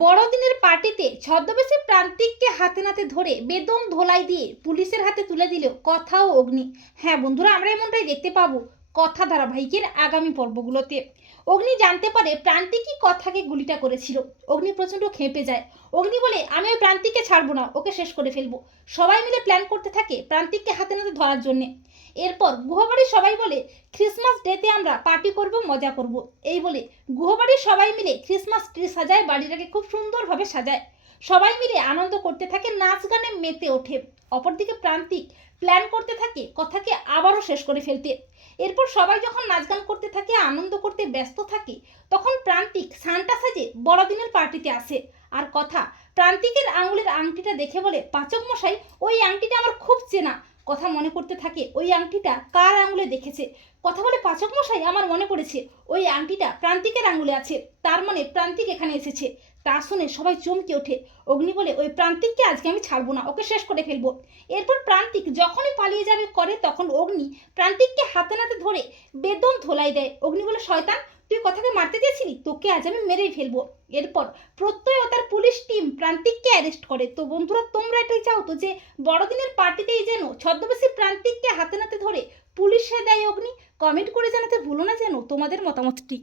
বড়দিনের পার্টিতে ছদ্মবেশী প্রান্তিককে হাতে নাতে ধরে বেদম ধোলাই দিয়ে পুলিশের হাতে তুলে দিল কথা ও অগ্নি। হ্যাঁ বন্ধুরা, আমরা এমনটাই দেখতে পাবো কথা ধারাবাহিকের আগামী পর্বগুলোতে। অগ্নি জানতে পারে প্রান্তিকই কথাকে গুলিটা করেছিল। অগ্নি প্রচণ্ড খেপে যায়। অগ্নি বলে, আমি ওই প্রান্তিককে ছাড়বো না, ওকে শেষ করে ফেলব। সবাই মিলে প্ল্যান করতে থাকে প্রান্তিককে হাতে নাতে ধরার জন্যে। এরপর গুহবাড়ির সবাই বলে ক্রিসমাস ডেতে আমরা পার্টি করব, মজা করব। এই বলে গুহবাড়ির সবাই মিলে ক্রিসমাস ট্রি সাজায়, বাড়িটাকে খুব সুন্দরভাবে সাজায়। সবাই মিলে আনন্দ করতে থাকে, নাচ গানে মেতে ওঠে। অপরদিকে প্রান্তিক প্ল্যান করতে থাকে, কথাকে আবারও শেষ করে ফেলতে। এরপর সবাই যখন নাচ গান করতে থাকে, আনন্দ করতে ব্যস্ত থাকে, তখন প্রান্তিক সান্টা সাজে বড়দিনের পার্টিতে আসে। আর কথা, প্রান্তিকের আঙুলের আংটিটা দেখে বলে, পাচক মশাই, ওই আংটিটা আমার খুব চেনা। কথা মনে করতে থাকে, ওই আংটিটা কার আঙুলে দেখেছে? কথা বলে পাচক মশাই আমার মনে পড়েছে, ওই আংটিটা প্রান্তিকের আঙুলে আছে, তার মানে প্রান্তিক এখানে এসেছে। তা শুনে সবাই চমকে ওঠে। অগ্নি বলে, ওই প্রান্তিককে আজকে আমি ছাড়বো না, ওকে শেষ করে ফেলব। এরপর প্রান্তিক যখনই পালিয়ে যাবে করে, তখন অগ্নি প্রান্তিককে হাতে নাতে ধরে বেদম ধোলাই দেয়। অগ্নি বলে, শয়তান তুই কথাকে মারতে চেয়েছিলি? তোকে আজ আমি মেরেই ফেলব। এরপর প্রত্যয় ও তার পুলিশ টিম প্রান্তিককে অ্যারেস্ট করে। তো বন্ধুরা, তোমরা এটাই চাও তো যে বড়দিনের পার্টিতেই যেন ছদ্মবেশী প্রান্তিককে হাতে নাতে ধরে পুলিশে দেয় অগ্নি। কমেন্ট করে জানাতে ভুলো না যেন তোমাদের মতামতটি।